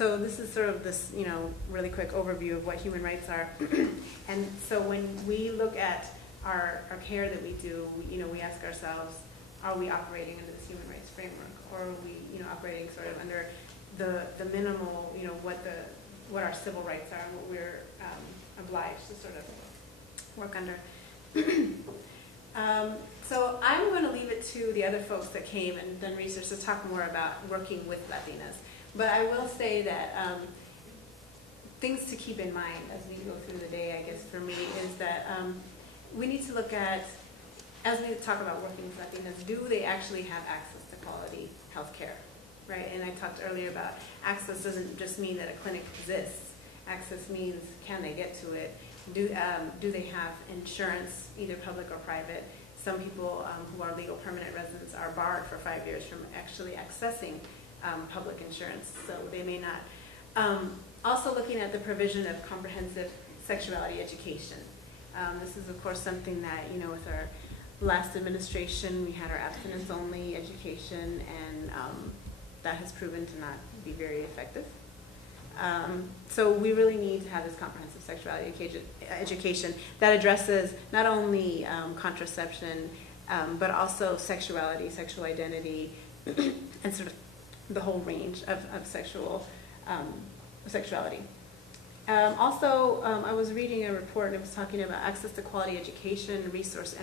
So this is sort of this, really quick overview of what human rights are. And so when we look at our care that we do, we ask ourselves, are we operating under this human rights framework, or are we, operating sort of under the minimal, what our civil rights are and what we're obliged to sort of work under. So I'm going to leave it to the other folks that came and done research to talk more about working with Latinas. But I will say that things to keep in mind as we go through the day, I guess, for me, is that we need to look at, as we talk about working with Latinas, do they actually have access to quality health care, right? And I talked earlier about access doesn't just mean that a clinic exists. Access means, can they get to it? Do they have insurance, either public or private? Some people who are legal permanent residents are barred for 5 years from actually accessing public insurance, so they may not. Also looking at the provision of comprehensive sexuality education. This is, of course, something that, with our last administration, we had our abstinence-only education, and that has proven to not be very effective. So we really need to have this comprehensive sexuality education that addresses not only contraception, but also sexuality, sexual identity, and sort of the whole range of sexuality. Also, I was reading a report and it was talking about access to quality education, resources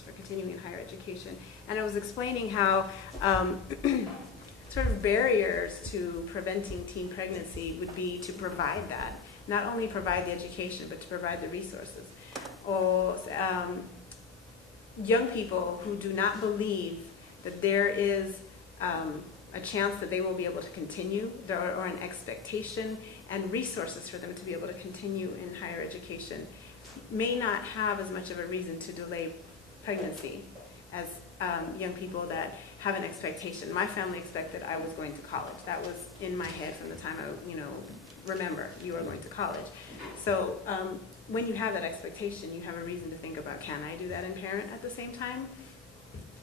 for continuing in higher education. And it was explaining how sort of barriers to preventing teen pregnancy would be to provide that. Not only provide the education, but to provide the resources. Or young people who do not believe that there is a chance that they will be able to continue, or an expectation and resources for them to be able to continue in higher education, may not have as much of a reason to delay pregnancy as young people that have an expectation. My family expected I was going to college. That was in my head from the time I, remember you are going to college. So when you have that expectation, you have a reason to think about, can I do that and parent at the same time?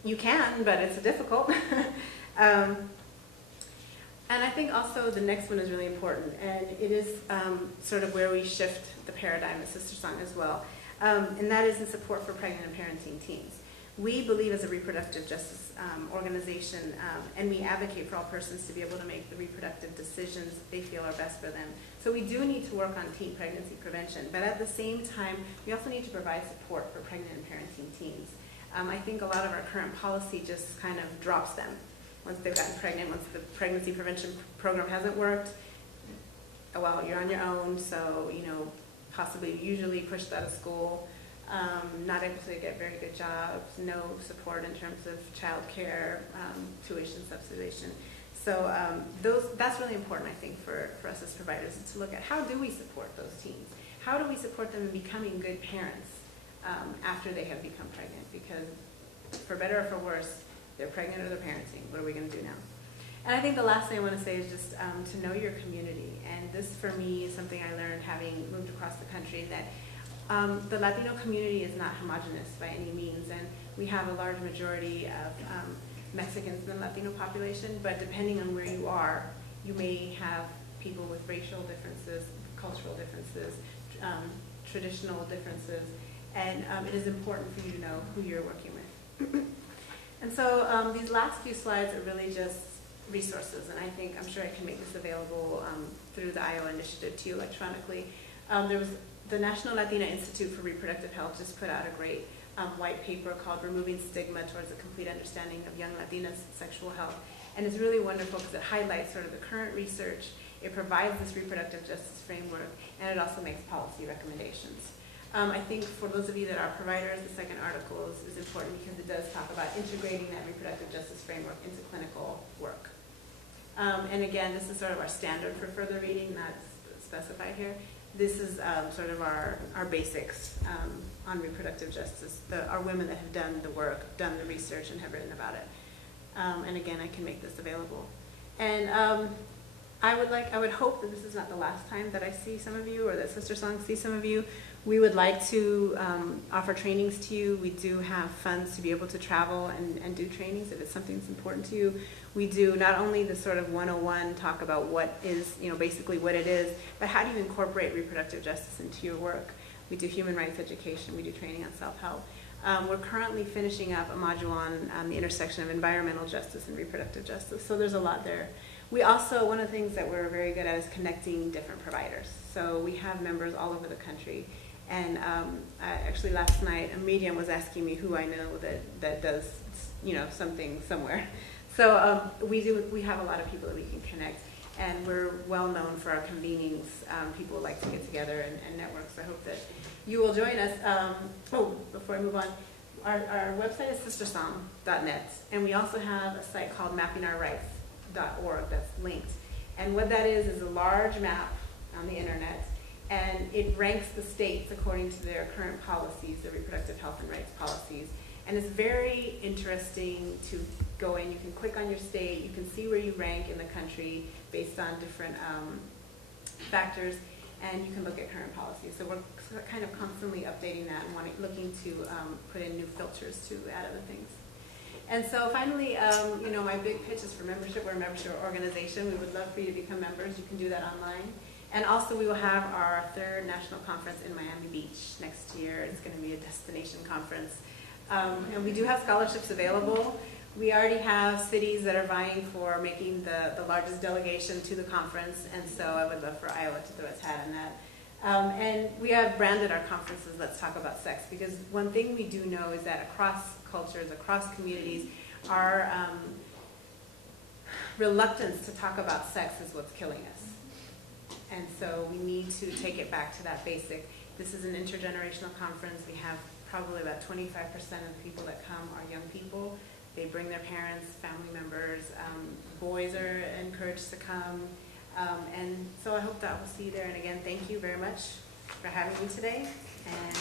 You can, but it's difficult. And I think also the next one is really important, and it is sort of where we shift the paradigm at Sister Song as well, and that is in support for pregnant and parenting teens. We believe as a reproductive justice organization, and we advocate for all persons to be able to make the reproductive decisions they feel are best for them. So we do need to work on teen pregnancy prevention, but at the same time, we also need to provide support for pregnant and parenting teens. I think a lot of our current policy just kind of drops them. Once they've gotten pregnant, once the pregnancy prevention program hasn't worked, well, you're on your own, so, possibly usually pushed out of school, not able to get very good jobs, no support in terms of child care, tuition subsidization. So that's really important, I think, for us as providers, is to look at how do we support those teens? How do we support them in becoming good parents after they have become pregnant? Because for better or for worse, they're pregnant or they're parenting. What are we going to do now? And I think the last thing I want to say is just to know your community. And this, for me, is something I learned having moved across the country, that the Latino community is not homogenous by any means. And we have a large majority of Mexicans in the Latino population, but depending on where you are, you may have people with racial differences, cultural differences, traditional differences, and it is important for you to know who you're working with. And so these last few slides are really just resources, and I'm sure I can make this available through the Iowa initiative to you electronically. There was the National Latina Institute for Reproductive Health just put out a great white paper called Removing Stigma Towards a Complete Understanding of Young Latinas' Sexual Health. And it's really wonderful because it highlights sort of the current research, it provides this reproductive justice framework, and it also makes policy recommendations. I think for those of you that are providers, the second article is important because it does talk about integrating that reproductive justice framework into clinical work. And again, this is sort of our standard for further reading, not specified here. This is sort of our basics on reproductive justice, our women that have done the work, done the research, and have written about it. And again, I can make this available. And I would hope that this is not the last time that I see some of you or that Sister Song sees some of you. We would like to offer trainings to you. We do have funds to be able to travel and do trainings if it's something that's important to you. We do not only the sort of 101 talk about what is, basically what it is, but how do you incorporate reproductive justice into your work. We do human rights education. We do training on self-help. We're currently finishing up a module on the intersection of environmental justice and reproductive justice. So there's a lot there. We also, one of the things that we're very good at is connecting different providers. So we have members all over the country. And actually last night, a medium was asking me who I know that does, something somewhere. So we have a lot of people that we can connect. And we're well known for our convenings. People like to get together and network. So I hope that you will join us. Before I move on, our website is sistersong.net. And we also have a site called mappingourrights.org that's linked. And what that is a large map on the internet. And it ranks the states according to their current policies, their reproductive health and rights policies. And it's very interesting to go in. You can click on your state. You can see where you rank in the country based on different factors. And you can look at current policies. So we're kind of constantly updating that and looking to put in new filters to add other things. And so finally, my big pitch is for membership. We're a membership organization. We would love for you to become members. You can do that online. And also we will have our 3rd national conference in Miami Beach next year. It's going to be a destination conference. And we do have scholarships available. We already have cities that are vying for making the largest delegation to the conference. And so I would love for Iowa to throw its hat in that. And we have branded our conferences, Let's Talk About Sex, because one thing we do know is that across cultures, across communities, our reluctance to talk about sex is what's killing us. And so we need to take it back to that basic. This is an intergenerational conference. We have probably about 25% of the people that come are young people. They bring their parents, family members. Boys are encouraged to come. And so I hope that we'll see you there. And again, thank you very much for having me today. And